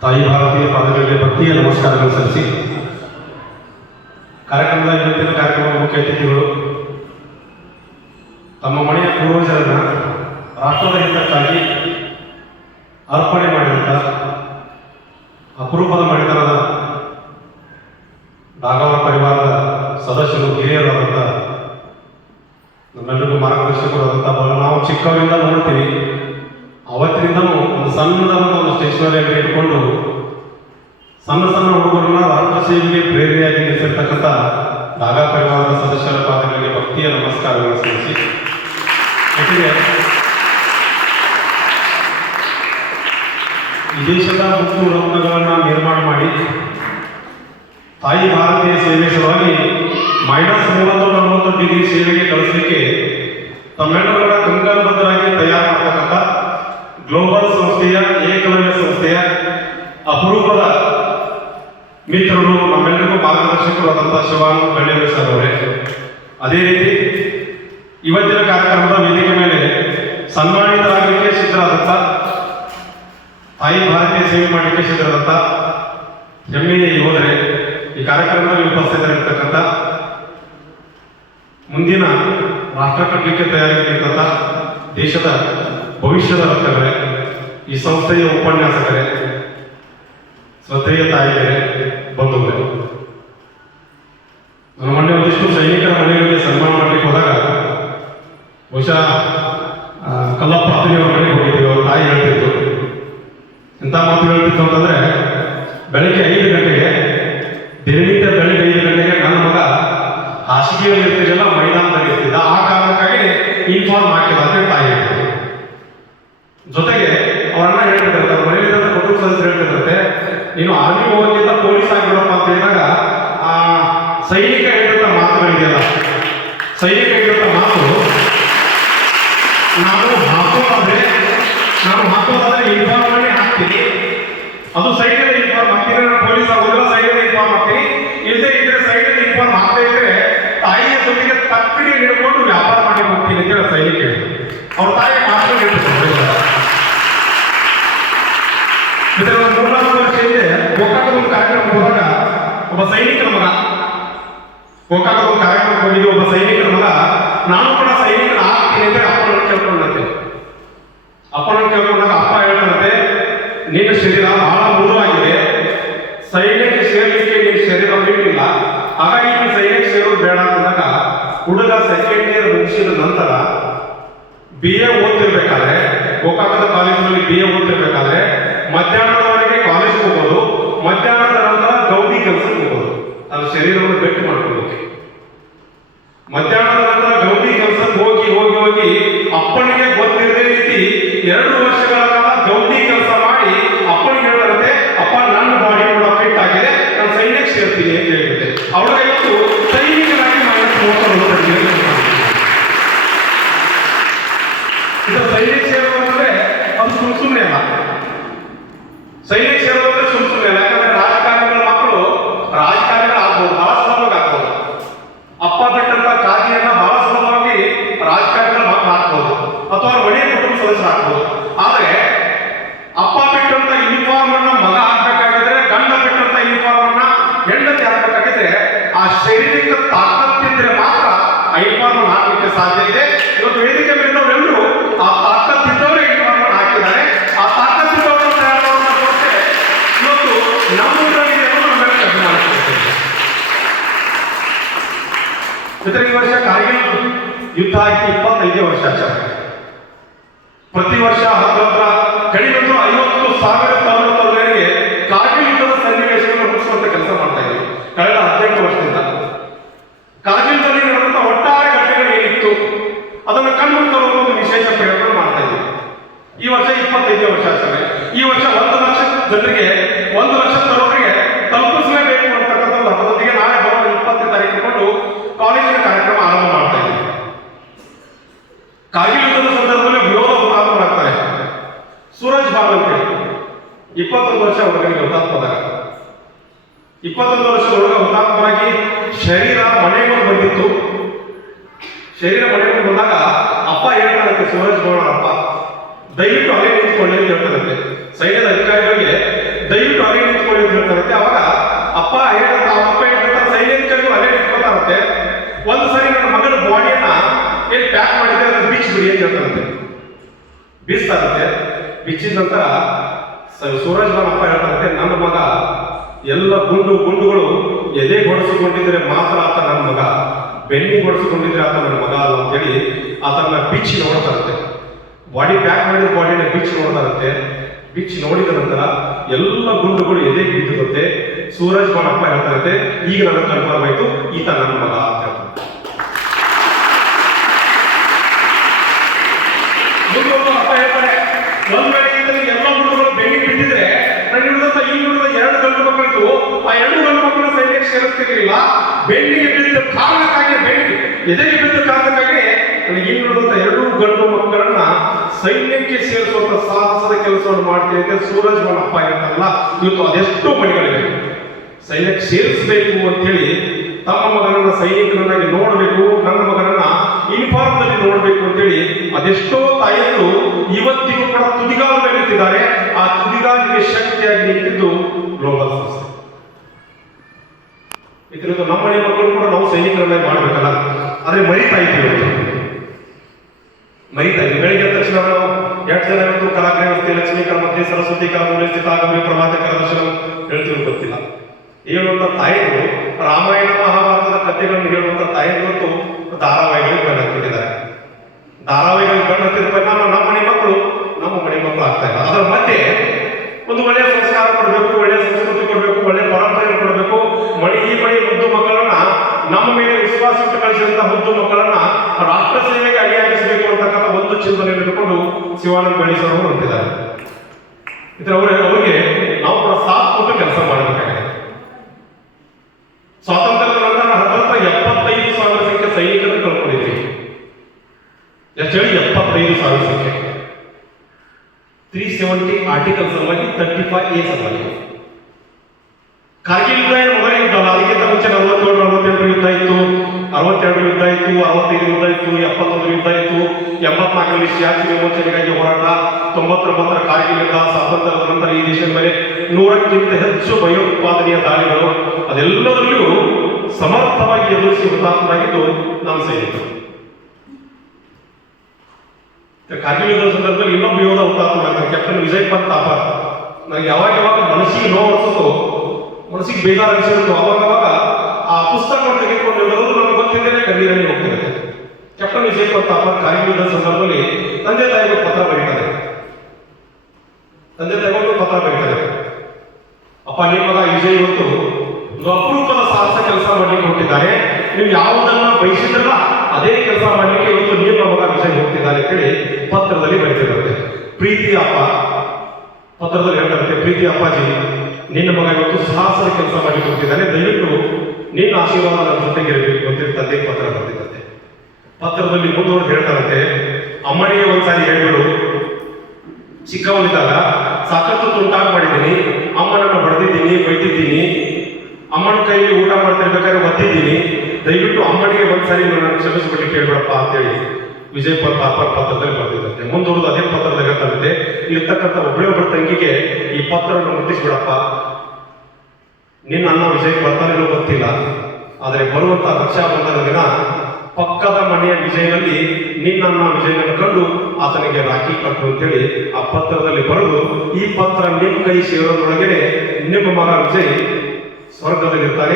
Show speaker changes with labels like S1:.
S1: ತಾಯಿ ಭಾರತೀಯ ಪಾದಗಳಿಗೆ ಭಕ್ತಿಯ ನಮಸ್ಕಾರಗಳು ಸಲ್ಲಿಸಿ. ಕಾರ್ಯಕ್ರಮದ ಇವತ್ತಿನ ಕಾರ್ಯಕ್ರಮದ ಮುಖ್ಯ ಅತಿಥಿಗಳು. ತಮ್ಮ ಮನೆಯ ಪೂರ್ವಜರನ್ನ ರಾಷ್ಟ್ರದ ಹಿತಕ್ಕಾಗಿ ಅರ್ಪಣೆ ಮಾಡಿದಂತ ಅಪರೂಪದ ಮನೆತನದ ನಾಗವ ಪರಿವಾರದ ಸದಸ್ಯರು ಹಿರಿಯರಾದಂಥ ನಮ್ಮೆಲ್ಲರಿಗೂ ಮಾರ್ಗದರ್ಶಕರಾದಂಥ ನಾವು ಚಿಕ್ಕವರಿಂದ ನೋಡ್ತೀವಿ. ಸೇವೆಗೆ ಪ್ರೇರಣೆಯಾಗಿ ನಿಲ್ಲಿಸಿರ್ತಕ್ಕಂಥ ನಾಗಾ ಪರಿವಾರದ ಸದಸ್ಯರ ಪಾದಗಳಿಗೆ ಭಕ್ತಿಯ ನಮಸ್ಕಾರಗಳನ್ನು ಸಲ್ಲಿಸಿ. ಈ ದೇಶದ ಮುಕ್ತು ರತ್ನಗಳನ್ನು ನಿರ್ಮಾಣ ಮಾಡಿ, ತಾಯಿ ಭಾರತೀಯ ಸೇವೆ ಸಲುವಾಗಿ ಮೈನಸ್ ಮೂವತ್ತು ನಲವತ್ತು ಡಿಗ್ರಿ ಸೇವೆಗೆ ಕಳಿಸಲಿಕ್ಕೆ ತಮ್ಮೆಲ್ಲರ ಕಂಕಣಬದ್ಧರಾಗಿ ತಯಾರು ಮಾಡತಕ್ಕಂಥ ಗ್ಲೋಬಲ್ ಸಂಸ್ಥೆಯ ಏಕಲವ್ಯ ಸಂಸ್ಥೆಯ ಅಪರೂಪದ ಮಿತ್ರರು, ನಮ್ಮೆಲ್ಲರಿಗೂ ಮಾರ್ಗದರ್ಶಕರಾದಂಥ ಶಿವಾನ್ ಬೆಳ್ಳೆರು ಸರ್ ಅವರೇ. ಅದೇ ರೀತಿ ಇವತ್ತಿನ ಕಾರ್ಯಕ್ರಮದ ವೇದಿಕೆ ಮೇಲೆ ಸನ್ಮಾನಿತರಾಗಲಿಕ್ಕೆ ಸಿದ್ಧರಾದಂಥ ತಾಯಿ ಭಾರತೀಯ ಸೇವೆ ಮಾಡಲಿಕ್ಕೆ ಸಿದ್ಧರಾದಂಥ ಹೆಮ್ಮೆಯ ಯೋಧರೆ, ಈ ಕಾರ್ಯಕ್ರಮದಲ್ಲಿ ಉಪಸ್ಥಿತರಿರ್ತಕ್ಕಂಥ ಮುಂದಿನ ರಾಷ್ಟ್ರ ಕಟ್ಟಲಿಕ್ಕೆ ತಯಾರಿರ್ತಕ್ಕಂಥ ದೇಶದ ಭವಿಷ್ಯದ ರಕ್ತಗಳೇ ಈ ಸಂಸ್ಥೆಯ ಉಪನ್ಯಾಸಕರೇ, ಶ್ರದ್ಧೆಯ ತಾಯಿಯರೇ ಬಂಧುಗಳೇ ನಾನು ಮೊನ್ನೆ ಒಂದಿಷ್ಟು ಸೈನಿಕರ ಮನೆಗಳಿಗೆ ಸನ್ಮಾನ ಮಾಡಲಿಕ್ಕೆ ಹೋದಾಗ ಬಹುಶಃ ಕಲ್ಲಪ್ಪ ಅತ್ತಿಗೆಯವರ ಮನೆಗೆ ಹೋಗಿದ್ದೀವಿ ಅವ್ರ ತಾಯಿ ಹೇಳ್ತಿದ್ರು. ಎಂಥ ಮಾತು ಹೇಳ್ತಿತ್ತು ಅಂತಂದ್ರೆ, ಬೆಳಗ್ಗೆ ಐದು ಗಂಟೆಗೆ, ದಿನನಿತ್ಯ ಬೆಳಗ್ಗೆ ಐದು ಗಂಟೆಗೆ ನನ್ನ ಮಗ ಹಾಸಿಗೆಯಲ್ಲಿ ಇರ್ತಿರಲಿಲ್ಲ, ಮೈದಾನದಲ್ಲಿ ಇರ್ತಿದ್ದ. ಆ ಕಾರಣಕ್ಕಾಗಿ ಇನ್ಫಾರ್ಮ್ ಹಾಕಿಲ್ಲ ಅಂತ ತಾಯಿ ಹೇಳ್ತಿದ್ರು ಜೊತೆಗೆ ಅವರನ್ನ ಹೇಳ್ತಿರ್ತಾರೆ ಮನೆಯಲ್ಲಿ ಕುಟುಂಬ ಸದಸ್ಯರು ಹೇಳ್ತಿರ್ತಾರೆ ನೀನು ಆರ್ಮಿ ಹೋಗೋಕ್ಕಿಂತ ಪೊಲೀಸ್ ಆಗಿಬಿಡಪ್ಪ ಅಂತ ಹೇಳಿದಾಗ ಆ ಸೈನಿಕ ಹೇಳಿದಂಥ ಮಾತುಗಳಿದೆಯಲ್ಲ? ಸೈನಿಕ ಹೇಳಿದಂಥ ಮಾತು? ನಾನು ಹಾಕೋದಾದ್ರೆ ನಾನು ಹಾಕೋದಾದ್ರೆ ಇನ್ಫಾರ್ಮ್ ಮಾಡಿ ಹಾಕ್ತೀನಿ ಅದು ಸೈನ್ಯದ ಇನ್ಫಾರ್ಮ್ ಹಾಕ್ತೀನಿ ನಾನು ಪೊಲೀಸ್ ಆಗೋದಿಲ್ಲ, ಸೈನ್ಯದ ಇನ್ಫಾರ್ಮ್ ಹಾಕ್ತೀನಿ ಇಲ್ಲದೆ ಇದ್ರೆ ಸೈನ್ಯದ ಇನ್ಫಾರ್ಮ್ ಹಾಕ್ತಾ ಇದ್ರೆ ತಾಯಿಯ ಜೊತೆಗೆ ತಕ್ಕಡಿ ಹಿಡ್ಕೊಂಡು ವ್ಯಾಪಾರ ಮಾಡಿ ಹೋಗ್ತೀನಿ ಅಂತ ಹೇಳಿ ಸೈನಿಕ ಅವ್ರ ತಾಯಿ ಮಾತು ಮೂರ್ನಾಲ್ಕು ವರ್ಷ ಹಿಂದೆ ಗೋಕಾಕದ ಒಂದು ಕಾರ್ಯಕ್ರಮ ಹೋದಾಗ ಒಬ್ಬ ಸೈನಿಕನ ಮಗ ಗೋಕಾಕದ ಒಂದು ಕಾರ್ಯಕ್ರಮ ಹೋಗಿದ್ದು ಒಬ್ಬ ಸೈನಿಕರ ಮಗ. ನಾನು ಕೂಡ ಸೈನಿಕನ ಆಗ್ತೀನಿ ಅಂತ ಅಪ್ಪನ ಕೇಳ್ಕೊಂಡಂತೆ. ಅಪ್ಪನ ಕೇಳ್ಕೊಂಡಾಗ ಅಪ್ಪ ಹೇಳ್ತಾರಂತೆ, ನಿನ್ನ ಶರೀರ ಬಹಳ ಮೃದುವಾಗಿದೆ. ಸೈನ್ಯಕ್ಕೆ ಸೇರಲಿಕ್ಕೆ ನಿನ್ನ ಶರೀರ ಬೇಕಿಲ್ಲ ಹಾಗಾಗಿ ನೀನು ಸೈನ್ಯಕ್ಕೆ ಸೇರೋದು ಬೇಡ ಅಂದಾಗ ಹುಡುಗ ಸೆಕೆಂಡ್ ಇಯರ್ ಮುಗಿಸಿದ ನಂತರ ಬಿ ಎ ಓದ್ತಿರ್ಬೇಕಾದ್ರೆ, ಗೋಕಾಕದ ಕಾಲೇಜಿನಲ್ಲಿ ಬಿ ಎ ಓದ್ತಿರ್ಬೇಕಾದ್ರೆ ಮಧ್ಯಾಹ್ನದವರೆಗೆ ಕಾಲೇಜ್ ಹೋಗೋದು, ಮಧ್ಯಾಹ್ನದ ನಂತರ ಗೌಡಿ ಕೆಲಸಕ್ಕೆ ಹೋಗೋದು. ತನ್ನ ಶರೀರವನ್ನು ಗಟ್ಟಿ ಮಾಡ್ಕೊಳ್ಳೋಕೆ ಮಧ್ಯಾಹ್ನದ ನಂತರ ಗೌಡಿ ಕೆಲಸಕ್ಕೆ ಹೋಗಿ ಹೋಗಿ ಹೋಗಿ ಅಪ್ಪನಿಗೆ ಗೊತ್ತಿರದೇ ರೀತಿ ಎರಡು ವರ್ಷಗಳ ಕಾಲ ಗೌಡಿ ಕೆಲಸ ಮಾಡಿ ಅಪ್ಪನಿಗೆ ಹೇಳ್ತಾರಂತೆ ಅಪ್ಪ, ನನ್ನ ಬಾಡಿ ಕೂಡ ಫಿಟ್ ಆಗಿದೆ ನಾನು ಸೈನ್ಯಕ್ಕೆ ಸೇರ್ತೀನಿ ಅಂತ ಹೇಳಿದೆ ಅವಳಿಗೆ ಇವತ್ತು ಸೈನಿಕನಾಗಿ ಮೈನಸ್ ಇದು ಸೈನಿಕ ಸೇರೋದು ಅಂದ್ರೆ ಅದು ಸುಮ್ ಸುಮ್ಮನೆ ಅಲ್ಲ. ಸೈನಿಕ ಸೇರೋದು ಅಂದ್ರೆ ಸುಮ್ ಸುಮ್ಮನೆ ಅಲ್ಲ ಯಾಕಂದ್ರೆ ರಾಜಕಾರಣಿಗಳ ಮಕ್ಕಳು ರಾಜಕಾರಣಿಗಳು ಆಗ್ಬೋದು ಬಹಳ ಸುಲಭವಾಗಿ ಆಗ್ಬೋದು ಅಪ್ಪ ಬಿಟ್ಟಂತ ಕಾಜಿಯನ್ನ ಬಹಳ ಸುಲಭವಾಗಿ ರಾಜಕಾರಣಿಗಳ ಮಕ್ಕಳು ಹಾಕ್ಬೋದು ಅಥವಾ ಅವ್ರ ಆದರೆ ಸದಸ್ಯರು ಆದ್ರೆ ಅಪ್ಪ ಬಿಟ್ಟಂತ ಯೂನಿಫಾರ್ಮ್ ಅನ್ನ ಮಗ ಹಾಕ್ಬೇಕಾಗಿದ್ರೆ ಗಂಡ ಬಿಟ್ಟಂತ ಯೂನಿಫಾರ್ಮ್ ಅನ್ನ ಹೆಂಡತಿ ಹಾಕ್ಬೇಕಾಗಿದ್ರೆ ಆ ಶರೀರಿಕ ತಾಕತ್ತಿದ್ರೆ ಮಾತ್ರ ಆ ಯೂನಿಫಾರ್ಮ್ ಹಾಕ್ಲಿಕ್ಕೆ ಸಾಧ್ಯ ಇದೆ. ಇವತ್ತು ವೇದಿಕೆ ಮೇಲಿನವರೆಲ್ಲರೂ ಆ ತಾಕತ್ತಿದ್ದವರೇ ಯೂನಿಫಾರ್ಮ್ ಅನ್ನು ಹಾಕಿದ್ದಾರೆ ಆ ತಾಕತ್ತಿದ್ದವರನ್ನು ತಯಾರು ಮಾಡುವಂತ ಸಂಸ್ಥೆ ಇವತ್ತು ನಮ್ಮೂರಲ್ಲಿ ಅನ್ನೋದು ನಮ್ಮೆಲ್ಲರಿಗೂ ಅಭಿಮಾನ ಪಡ್ತೇವೆ. ಜೊತೆಗೆ ಈ ವರ್ಷ ಕಾರ್ಗಿಲ್ ಯುದ್ಧ ಆಗಿ ಇಪ್ಪತ್ತೈದೇ ವರ್ಷ ಆಚರಣೆ ಪ್ರತಿ ವರ್ಷ ಹತ್ರ ಹತ್ರ ಕಡಿಮೆ ಐವತ್ತು ಸಾವಿರ ತರುಣರಿಗೆ ಕಾರ್ಗಿಲ್ ಯುದ್ಧದ ಸನ್ನಿವೇಶಗಳನ್ನು ಮುಗಿಸುವಂತ ಕೆಲಸ ಮಾಡ್ತಾ ಇದ್ದೀವಿ ಕಳೆದ ಹದಿನೆಂಟು ವರ್ಷದಿಂದ ಕಾರ್ಗಿಲ್ದಲ್ಲಿ ನಡೆದಂತ ಒಟ್ಟಾರೆ ಘಟನೆಗಳು ಏನಿತ್ತು ಅದನ್ನು ಕಣ್ಮುಂದೆ ತರುವ ಒಂದು ವಿಶೇಷ ಪ್ರಯೋಗ ಮಾಡ್ತಾ ಇದ್ದೀವಿ ಈ ವರ್ಷ ಇಪ್ಪತ್ತೈದನೇ ವರ್ಷ ಆಚರಣೆ ಈ ವರ್ಷ ಒಂದು ಲಕ್ಷ ಜನರಿಗೆ ಒಂದು ಲಕ್ಷ ತರೋರಿಗೆ ತಲುಪಿಸಲೇಬೇಕು ಅಂತಕ್ಕಂಥ ಒಂದು ಹಬ್ಬದೊಂದಿಗೆ ನಾಳೆ ಬರುವ ಇಪ್ಪತ್ತನೇ ತಾರೀಕು ಕೊಂಡು ಕಾಲೇಜಿನ ಕಾರ್ಯಕ್ರಮ ಆರಂಭ ಮಾಡ್ತಾ ಇದ್ದೀವಿ ಕಾರ್ಗಿಲ್ ಯುದ್ಧದ ಸಂದರ್ಭದಲ್ಲಿ ವಿರೋಧ ಹುತಾತ್ಮರಾಗ್ತಾರೆ ಸೂರಜ್ ಬಾಬು ಅಂತ ಹೇಳಿ ಇಪ್ಪತ್ತೊಂದು ವರ್ಷ ಹುಡುಗನಿಗೆ ಹುತಾತ್ಮದಾಗ ಹುಡುಗ ಹುತಾತ್ಮರಾಗಿ ಶರೀರ ಮನೆಗೆ ಬಂದಿತ್ತು. ಶರೀರ ಮನೆಗೆ ಬಂದಾಗ ಅಪ್ಪ ಹೇಳ್ತಾರಂತೆ ಸೂರಜ್ ಗೌಡ ಅಪ್ಪ ದಯವಿಟ್ಟು ಅಲ್ಲೇ ನಿಂತ್ಕೊಳ್ಳಿ ಅಂತ ಹೇಳ್ತಾರಂತೆ. ಸೈನ್ಯದ ಅಧಿಕಾರಿಗಳಿಗೆ ದಯವಿಟ್ಟು ಅಲ್ಲೇ ನಿಂತ್ಕೊಳ್ಳಿ ಅಂತ ಹೇಳ್ತಾರಂತೆ. ಅವಾಗ ಅಪ್ಪ ಹೇಳ್ತಾರೆ ಅಪ್ಪ ಹೇಳಿರ್ತಾರೆ ಸೈನಿಕರಿಗೂ ಅಲ್ಲೇ ನಿಂತ್ಕೊತಾರಂತೆ ಒಂದು ಸರಿ ನನ್ನ ಮಗನ ಬಾಡಿಯನ್ನ ಏನ್ ಪ್ಯಾಕ್ ಮಾಡಿದ್ರೆ ಅದನ್ನ ಬೀಚ್ ಬಿಡಿ ಅಂತ ಹೇಳ್ತಾರಂತೆ. ಬೀಸ್ತಾರಂತೆ ಬಿಚ್ಚಿದ ನಂತರ ಸೂರಜ್ ಬಾನ್ ಅಪ್ಪ ಹೇಳ್ತಾರಂತೆ, ನನ್ನ ಮಗ ಎಲ್ಲ ಗುಂಡು ಗುಂಡುಗಳು ಎದೆ ಹೊಡೆಸಿಕೊಂಡಿದ್ರೆ ಮಾತ್ರ ಆತ ನನ್ನ ಮಗ, ಬೆನ್ನಿ ಹೊಡೆಸಿಕೊಂಡಿದ್ರೆ ಆತ ನನ್ನ ಮಗ ಅಲ್ಲ ಅಂತೇಳಿ ಆತನ ಬಿಚ್ಚಿ ಇರುತ್ತೆ. ಬಾಡಿ ಪ್ಯಾಕ್ ಮಾಡಿದ ಬಾಡಿನ ಬಿಚ್ಚಿ ಇರುತ್ತೆ. ಬಿಚ್ಚಿ ನೋಡಿದ ನಂತರ ಎಲ್ಲ ಗುಂಡುಗಳು ಎದೆ ಬಿದ್ದಿರುತ್ತೆ. ಸೂರಜ್ ಬಾನ್ ಹೇಳ್ತಾ ಹೇಳ್ತಾರಂತೆ ಈಗ ನನಗೆ ಕನ್ಫರ್ಮ್ ಆಯ್ತು, ಈತ ನನ್ನ ಮಗ ಅಂತ ಹೇಳ್ತಾರೆ ಅಪ್ಪ ಹೇಳ್ತಾರೆ ಒಂದ್ ವೇಳೆ ಈತನಿಗೆ ಎಲ್ಲ ಗುಂಡುಗಳು ಬೆನ್ನಿ ಬಿದ್ದಿದ್ರೆ ನನಗೆ ಉಳಿದಂತ ಈ ಉಳಿದ ಎರಡು ಗಂಡು ಮಕ್ಕಳಿದ್ದು ಆ ಎರಡು ಗಂಡು ಮಕ್ಕಳ ಸೈನ್ಯಕ್ಕೆ ಸೇರಿಸ್ತಿರ್ಲಿಲ್ಲ ಬೆನ್ನಿಗೆ ಬಿದ್ದ ಕಾರಣಕ್ಕಾಗಿ ಬೆನ್ನಿಗೆ ಎದೆಗೆ ಬಿದ್ದ ಕಾರಣಕ್ಕಾಗಿ ಉಳಿದಂತ ಎರಡು ಗಂಡು ಮಕ್ಕಳನ್ನ ಸೈನ್ಯಕ್ಕೆ ಸೇರಿಸುವಂತ ಸಾಹಸದ ಕೆಲಸವನ್ನು ಮಾಡ್ತೀನಿ ಅಂತ ಸೂರಜ್ ಮನ್ ಇರ್ತಲ್ಲ ಇವತ್ತು ಅದೆಷ್ಟೋ ಮನೆಗಳಿವೆ ಸೈನ್ಯಕ್ಕೆ ಸೇರಿಸಬೇಕು ಅಂತೇಳಿ ತಮ್ಮ ಮಗನನ್ನ ಸೈನಿಕರನ್ನಾಗಿ ನೋಡಬೇಕು, ನನ್ನ ಮಗನನ್ನ ಯೂನಿಫಾರ್ಮ್ನಲ್ಲಿ ನೋಡಬೇಕು ಅಂತೇಳಿ ಅದೆಷ್ಟೋ ತಾಯಿಯರು ಇವತ್ತಿಗೂ ಕೂಡ ತುದಿಗಾಲ ನಿಂತಿದ್ದಾರೆ. ಆ ತುದಿಗಾಲಿಗೆ ಶಕ್ತಿಯಾಗಿ ನಿಂತಿದ್ದು ಗ್ಲೋಬಲ್ ಇದರಿಂದ ನಮ್ಮ ಮನೆ ಮಕ್ಕಳು ಕೂಡ ನಾವು ಸೈನಿಕರನ್ನೇ ಮಾಡಬೇಕಲ್ಲ? ಆದ್ರೆ ಮರಿತಾ ಇದ್ದೀವಿ ಇವತ್ತು. ಮರಿತಾ ಇದ್ದೀವಿ ಬೆಳಿಗ್ಗೆ ತಕ್ಷಣ ನಾವು ಎಷ್ಟು ಜನ ಇವತ್ತು ಕಲಾಗ್ರಹ ವ್ಯವಸ್ಥೆ ಲಕ್ಷ್ಮೀಕರ ಮಧ್ಯೆ ಸರಸ್ವತಿ ಕಲಾ ಸ್ಥಿತ, ಆಗಮಿ, ಪ್ರಭಾತ ಕರದರ್ಶನ ಹೇಳ್ತೀವಿ ಗೊತ್ತಿಲ್ಲ. ಹೇಳುವಂತ ತಾಯಿಗಳು ರಾಮಾಯಣ, ಮಹಾಭಾರತದ ಕಥೆಗಳನ್ನು ಹೇಳುವಂತ ತಾಯಿಗಳು ಇವತ್ತು ಧಾರಾವಾಹಿಗಳಿಗೆ ಕಣ್ಣು ಹತ್ತಿದ್ದಾರೆ ಧಾರಾವಾಹಿಗಳಿಗೆ ಕಣ್ಣು ಹತ್ತಿದ ಪರಿಣಾಮ ನಮ್ಮ ಮನೆ ಮಕ್ಕಳು, ನಮ್ಮ ಮನೆ ಮಕ್ಕಳು ಆಗ್ತಾ ಇಲ್ಲ. ಅದರ ಮಧ್ಯೆ ಒಂದು ಒಳ್ಳೆಯ ಸಂಸ್ಕಾರ ಕೊಡಬೇಕು, ಒಳ್ಳೆಯ ಸಂಸ್ಕೃತಿ ಕೊಡಬೇಕು, ಒಳ್ಳೆಯ ಪರಂಪರೆ ಕೊಡಬೇಕು ಮಳಿ ಈ ಮಳಿ ಮುದ್ದು ಮಕ್ಕಳನ್ನ ನಮ್ಮ ಮೇಲೆ ವಿಶ್ವಾಸ ಇಟ್ಟು ಕಳಿಸಿದಂತ ಮುದ್ದು ಮಕ್ಕಳನ್ನ ರಾಷ್ಟ್ರ ಸೇವೆಗೆ ಅಡಿಯಾಗಿಸಬೇಕು ಅಂತಕ್ಕಂಥ ಒಂದು ಚಿಂತನೆಯನ್ನು ಇಟ್ಟುಕೊಂಡು ಶಿವಾನಂದ ಬೆಳೆಸೋರು ಹೊರಟಿದ್ದಾರೆ ಇದ್ರ ಅವರ ಅವರಿಗೆ ನಾವು ಕೂಡ ಸಾಥ್ ಕೊಟ್ಟು ಕೆಲಸ ಮಾಡಬೇಕಾಗಿದೆ. ಸ್ವಾತಂತ್ರ್ಯದ ನಂತರ ಹತ್ತತ್ರ ಎಪ್ಪತ್ತೈದು ಸಾವಿರ ಸಂಖ್ಯೆ ಸೈನಿಕರನ್ನು ಕಳ್ಕೊಂಡಿದ್ದೀವಿ. ಎಷ್ಟು ಎಪ್ಪತ್ತೈದು ಸಾವಿರ ಸಂಖ್ಯೆ. ತ್ರೀ ಸೆವೆಂಟಿ ಆರ್ಟಿಕಲ್ ಸಲುವಾಗಿ ತರ್ಟಿ ಫೈವ್ ಎ ಸಲುವಾಗಿ ಕಾರ್ಗಿಲ್ ಅರವತ್ತೆರಡು ಯುದ್ಧ ಇತ್ತು ಅರವತ್ತೈದು ವಿರುದ್ಧ ಇತ್ತು ಎಪ್ಪತ್ತೊಂದು ವಿರುದ್ಧ ಇತ್ತು ಎಪ್ಪತ್ನಾಲ್ಕರಲ್ಲಿ ಸಿಯಾಚಿನ್ ವಿಮೋಚನೆಗಾಗಿ ಹೋರಾಟ, ತೊಂಬತ್ತೊಂಬತ್ತರ ಕಾರ್ಗಿಲ್ ಯುದ್ಧ ಸ್ವಾತಂತ್ರ್ಯದ ನಂತರ ಈ ದೇಶದ ಮೇಲೆ ನೂರಕ್ಕಿಂತ ಹೆಚ್ಚು ಭಯೋತ್ಪಾದನೆಯ ದಾಳಿಗಳು, ಅದೆಲ್ಲದರಲ್ಲಿಯೂ ಸಮರ್ಥವಾಗಿ ಎದುರಿಸಿ ಹುತಾತ್ಮರಾಗಿದ್ದು ನಮ್ಮ ಸೈನಿಕರು. ಕಾರ್ಗಿಲ್ ಯುದ್ಧದ ಸಂದರ್ಭದಲ್ಲಿ ಇನ್ನೊಬ್ಬ ಯೋಧ ಹುತಾತ್ಮರಾಗ್ತಾರೆ ಕ್ಯಾಪ್ಟನ್ ವಿಜಯ್ ಪಂತ್ ತಾಪರ್ ನನಗೆ ಯಾವಾಗ ಯಾವಾಗ ಮನಸ್ಸಿಗೆ ನೋವು ಅನಿಸುತ್ತೋ, ಮನಸ್ಸಿಗೆ ಬೇಜಾರು ಅನಿಸಿರುತ್ತೋ ಅವಾಗ ಅವಾಗ ಆ ಪುಸ್ತಕವನ್ನು ತೆಗೆದುಕೊಂಡು ಇರೋದು ನನಗೆ ಗೊತ್ತಿದ್ದೇನೆ ಕಣ್ಣೀರಲ್ಲಿ ಹೋಗ್ತಿರುತ್ತೆ ಕ್ಯಾಪ್ಟನ್ ವಿಜಯ್ ಪ್ರತಾಪ ಕಾರ್ಯಕ್ರಮದ ಸಂದರ್ಭದಲ್ಲಿ ತಂದೆ ತಾಯಿಗೆ ಪತ್ರ ಬರೀತಾರೆ ತಂದೆ ತಾಯಿಗಳು ಪತ್ರ ಬರೀತಾರೆ ಅಪ್ಪ, ನಿಮ್ಮ ವಿಜಯ್ ಇವತ್ತು ಅಪರೂಪದ ಸಾಹಸ ಕೆಲಸ ಮಾಡಲಿಕ್ಕೆ ಹೊರಟಿದ್ದಾರೆ. ನೀವು ಯಾವುದನ್ನ ಬಯಸಿದ್ರಲ್ಲ ಅದೇ ಕೆಲಸ ಮಾಡಲಿಕ್ಕೆ ಇವತ್ತು ನಿಮ್ಮ ಮಗ ವಿಜಯ್ ಹೋಗ್ತಿದ್ದಾರೆ ಅಂತೇಳಿ ಪತ್ರದಲ್ಲಿ ಬರೀತಿರುತ್ತೆ ಪ್ರೀತಿ ಅಪ್ಪ, ಪತ್ರದಲ್ಲಿ ಹೇಳ್ತಾರೆ ಪ್ರೀತಿ ಅಪ್ಪಾಜಿ, ನಿನ್ನ ಮಗ ಇವತ್ತು ಸಾಹಸದ ಕೆಲಸ ಮಾಡಿ ಕೊಟ್ಟಿದ್ದಾನೆ ದಯವಿಟ್ಟು ನಿನ್ನ ಆಶೀರ್ವಾದ ನನ್ನ ಜೊತೆಗಿರಬೇಕು ಅಂತ ತಂದೆ ಪತ್ರ ಬರೆದಿರುತ್ತೆ ಪತ್ರದಲ್ಲಿ ಮುಂದುವರೆದು ಹೇಳ್ತಾರಂತೆ, ಅಮ್ಮನಿಗೆ ಒಂದ್ಸಾರಿ ಹೇಳ್ಬಿಡು. ಚಿಕ್ಕವನಿದ್ದಾಗ ಸಾಕಷ್ಟು ತುಂಟಾಗಿ ಮಾಡಿದ್ದೀನಿ. ಅಮ್ಮನನ್ನು ಬಡ್ದಿದ್ದೀನಿ ಬೈದಿದ್ದೀನಿ ಅಮ್ಮನ ಕೈಯಲ್ಲಿ ಊಟ ಮಾಡ್ತಿರ್ಬೇಕಾದ್ರೆ ಒದ್ದಿದ್ದೀನಿ ದಯವಿಟ್ಟು ಅಮ್ಮನಿಗೆ ಒಂದ್ಸಾರಿ ನನ್ನ ಕ್ಷಮಿಸ್ಬಿಟ್ಟು ಕೇಳ್ಬೇಡಪ್ಪ ಅಂತೇಳಿ ವಿಜಯ್ ಪಾಪರ್ ಪತ್ರದಲ್ಲಿ ಬರ್ತಿದ್ದಂತೆ ಮುಂದುವರೆದು ಅದೇ ಪತ್ರದಲ್ಲಿ ಹೇಳ್ತಾರಂತೆ, ಇರ್ತಕ್ಕಂಥ ಒಬ್ಬಳೆ ಒಬ್ಬರ ತಂಗಿಗೆ ಈ ಪತ್ರವನ್ನು ಮುಟ್ಟಿಸ್ಬಿಡಪ್ಪ. ನಿನ್ನ ಅಣ್ಣ ವಿಜಯ್ ಬರ್ತಾನೇನೋ ಗೊತ್ತಿಲ್ಲ. ಆದರೆ ಬರುವಂತ ರಕ್ಷಾಬಂಧನ ದಿನ ಪಕ್ಕದ ಮನೆಯ ವಿಜಯನಲ್ಲಿ ನಿನ್ನನ್ನ ವಿಜಯನನ್ನು ಕಂಡು ಆತನಿಗೆ ರಾಖಿ ಕಟ್ಟು ಅಂತೇಳಿ ಆ ಪತ್ರದಲ್ಲಿ ಬರೆದು, ಈ ಪತ್ರ ನಿಮ್ಮ ಕೈ ಸೇರೋದ್ರೊಳಗೆ ನಿಮ್ಮ ಮಗ ವಿಜಯ್ ಸ್ವರ್ಗದಲ್ಲಿರ್ತಾನೆ.